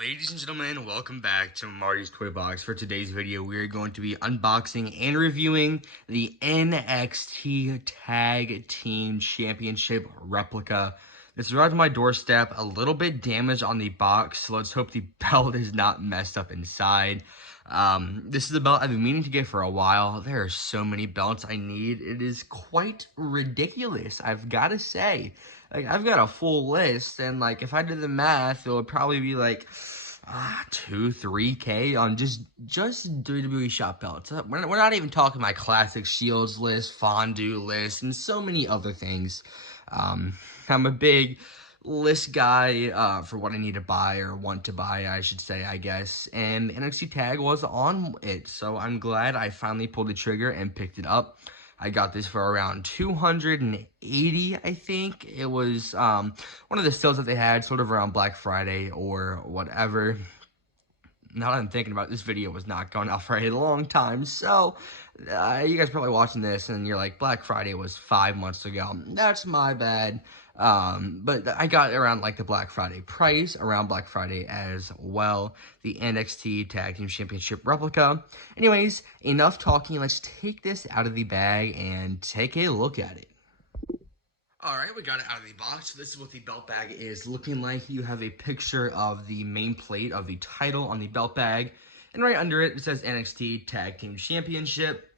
Ladies and gentlemen, welcome back to Marty's Toy Box. For today's video, we are going to be unboxing and reviewing the NXT Tag Team Championship replica. This arrived on my doorstep, a little bit damaged on the box, so let's hope the belt is not messed up inside. This is a belt I've been meaning to get for a while. There are so many belts I need. It is quite ridiculous, I've got to say. Like, I've got a full list, and, like, if I did the math, it would probably be, like, 2-3K on just WWE shop belts. We're not even talking my classic Shields list, fondue list, and so many other things. I'm a big list guy for what I need to buy, or want to buy, I should say, I guess. And the NXT tag was on it, so I'm glad I finally pulled the trigger and picked it up. I got this for around $280, I think. It was one of the sales that they had sort of around Black Friday or whatever. Now that I'm thinking about it, this video was not going out for a long time, so you guys are probably watching this and you're like, Black Friday was 5 months ago. That's my bad. But I got around like the Black Friday price, around Black Friday as well, the NXT Tag Team Championship replica. Anyways, enough talking, let's take this out of the bag and take a look at it. Alright, we got it out of the box. This is what the belt bag is looking like. You have a picture of the main plate of the title on the belt bag, and right under it, it says NXT Tag Team Championship.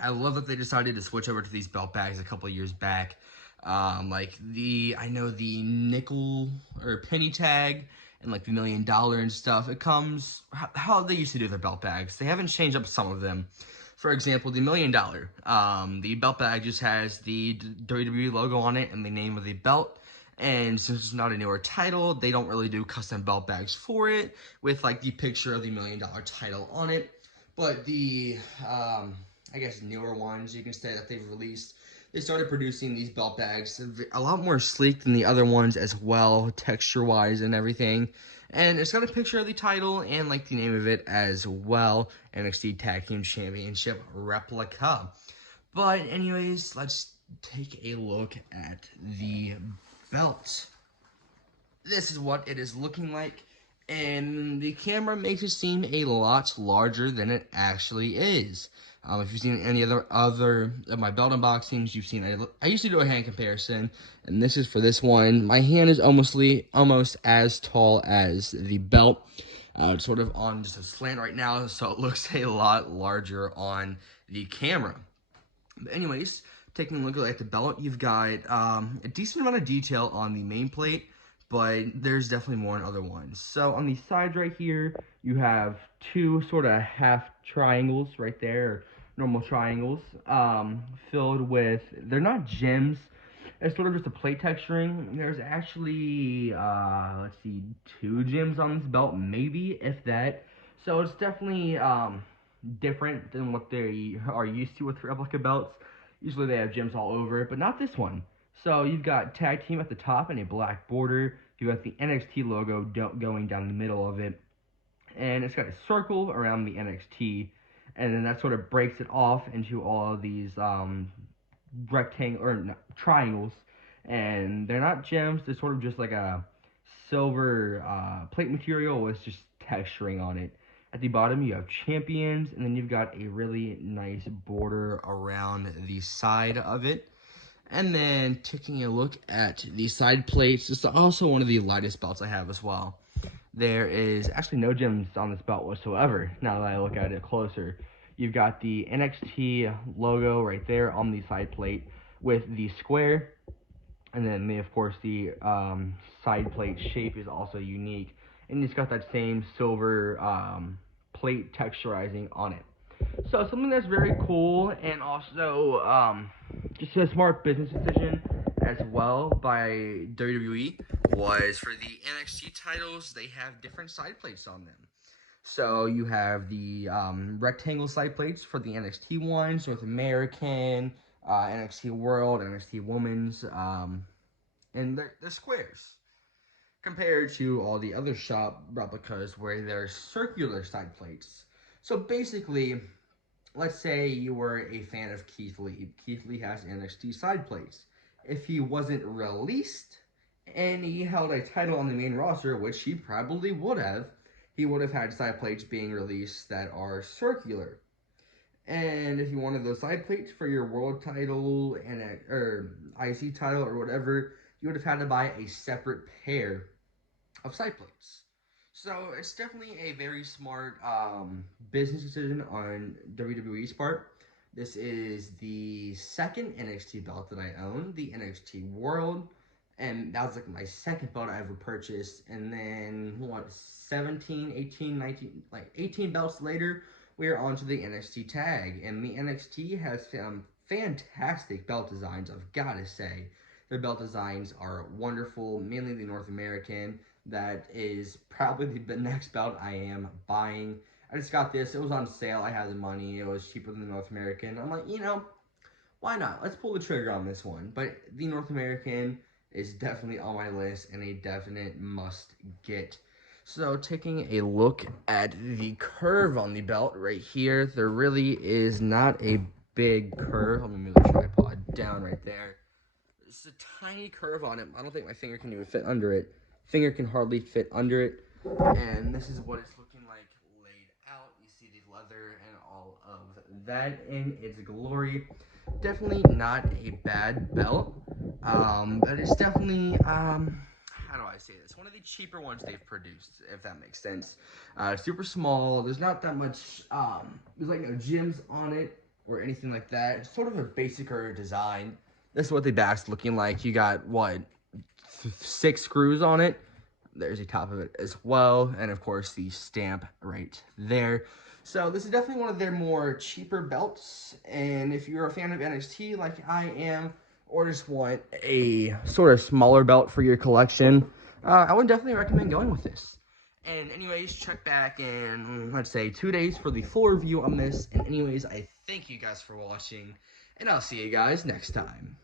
I love that they decided to switch over to these belt bags a couple years back. I know the nickel or penny tag and like the $1 million and stuff. It comes how they used to do their belt bags. They haven't changed up some of them. For example, the $1 million, the belt bag just has the WWE logo on it and the name of the belt. And since it's not a newer title, they don't really do custom belt bags for it with like the picture of the $1 million title on it. But the, I guess, newer ones, you can say, that they've released, they started producing these belt bags a lot more sleek than the other ones as well, texture-wise and everything. And it's got a picture of the title and, like, the name of it as well, NXT Tag Team Championship Replica. But anyways, let's take a look at the belt. This is what it is looking like, and the camera makes it seem a lot larger than it actually is. If you've seen any other of my belt unboxings, you've seen I used to do a hand comparison, and this is for this one. My hand is almost as tall as the belt. It's sort of on just a slant right now, so it looks a lot larger on the camera. But anyways, taking a look at the belt, you've got a decent amount of detail on the main plate, but there's definitely more in other ones. So on the sides right here, you have two sort of half triangles right there, normal triangles, filled with, they're not gems, it's sort of just a plate texturing. There's actually, let's see, 2 gems on this belt, maybe, if that. So it's definitely different than what they are used to with replica belts. Usually they have gems all over it, but not this one. So you've got tag team at the top and a black border. You've got the NXT logo going down the middle of it. And it's got a circle around the NXT. And then that sort of breaks it off into all of these triangles. And they're not gems. They're sort of just like a silver plate material with just texturing on it. At the bottom, you have champions, and then you've got a really nice border around the side of it. And then taking a look at the side plates, this is also one of the lightest belts I have as well. There is actually no gems on this belt whatsoever, now that I look at it closer. You've got the NXT logo right there on the side plate with the square. And then, of course, the side plate shape is also unique. And it's got that same silver plate texturizing on it. So something that's very cool, and also just a smart business decision as well by WWE, was for the NXT titles, they have different side plates on them. So you have the rectangle side plates for the NXT ones, North American, NXT World, NXT Women's, and they're squares, compared to all the other shop replicas where they're circular side plates. So basically, let's say you were a fan of Keith Lee. Keith Lee has NXT side plates. If he wasn't released and he held a title on the main roster, which he probably would have. He would have had side plates being released that are circular. And if you wanted those side plates for your world title and or IC title or whatever, you would have had to buy a separate pair of side plates. So it's definitely a very smart business decision on WWE's part. This is the second NXT belt that I own, the NXT World, and that was like my second belt I ever purchased. And then what, 17, 18, 19, like 18 belts later, we are on to the NXT tag, and the NXT has some fantastic belt designs, I've got to say. Their belt designs are wonderful, mainly the North American. That is probably the next belt I am buying. I just got this. It was on sale. I had the money. It was cheaper than the North American. I'm like, why not? Let's pull the trigger on this one. But the North American is definitely on my list and a definite must get. So taking a look at the curve on the belt right here, there really is not a big curve. Let me move the tripod down right there. It's a tiny curve on it. I don't think my finger can even fit under it. Finger can hardly fit under it. And this is what it's looking like laid out. You see the leather and all of that in its glory. Definitely not a bad belt. But it's definitely, how do I say this? One of the cheaper ones they've produced, if that makes sense. Super small. There's not that much, there's like no gems on it or anything like that. It's sort of a basicer design. This is what the back's looking like. You got, what, 6 screws on it. There's the top of it as well. And, of course, the stamp right there. So this is definitely one of their more cheaper belts. And if you're a fan of NXT like I am, or just want a sort of smaller belt for your collection, I would definitely recommend going with this. And anyways, check back in, let's say, 2 days for the full review on this. And anyways, I thank you guys for watching. And I'll see you guys next time.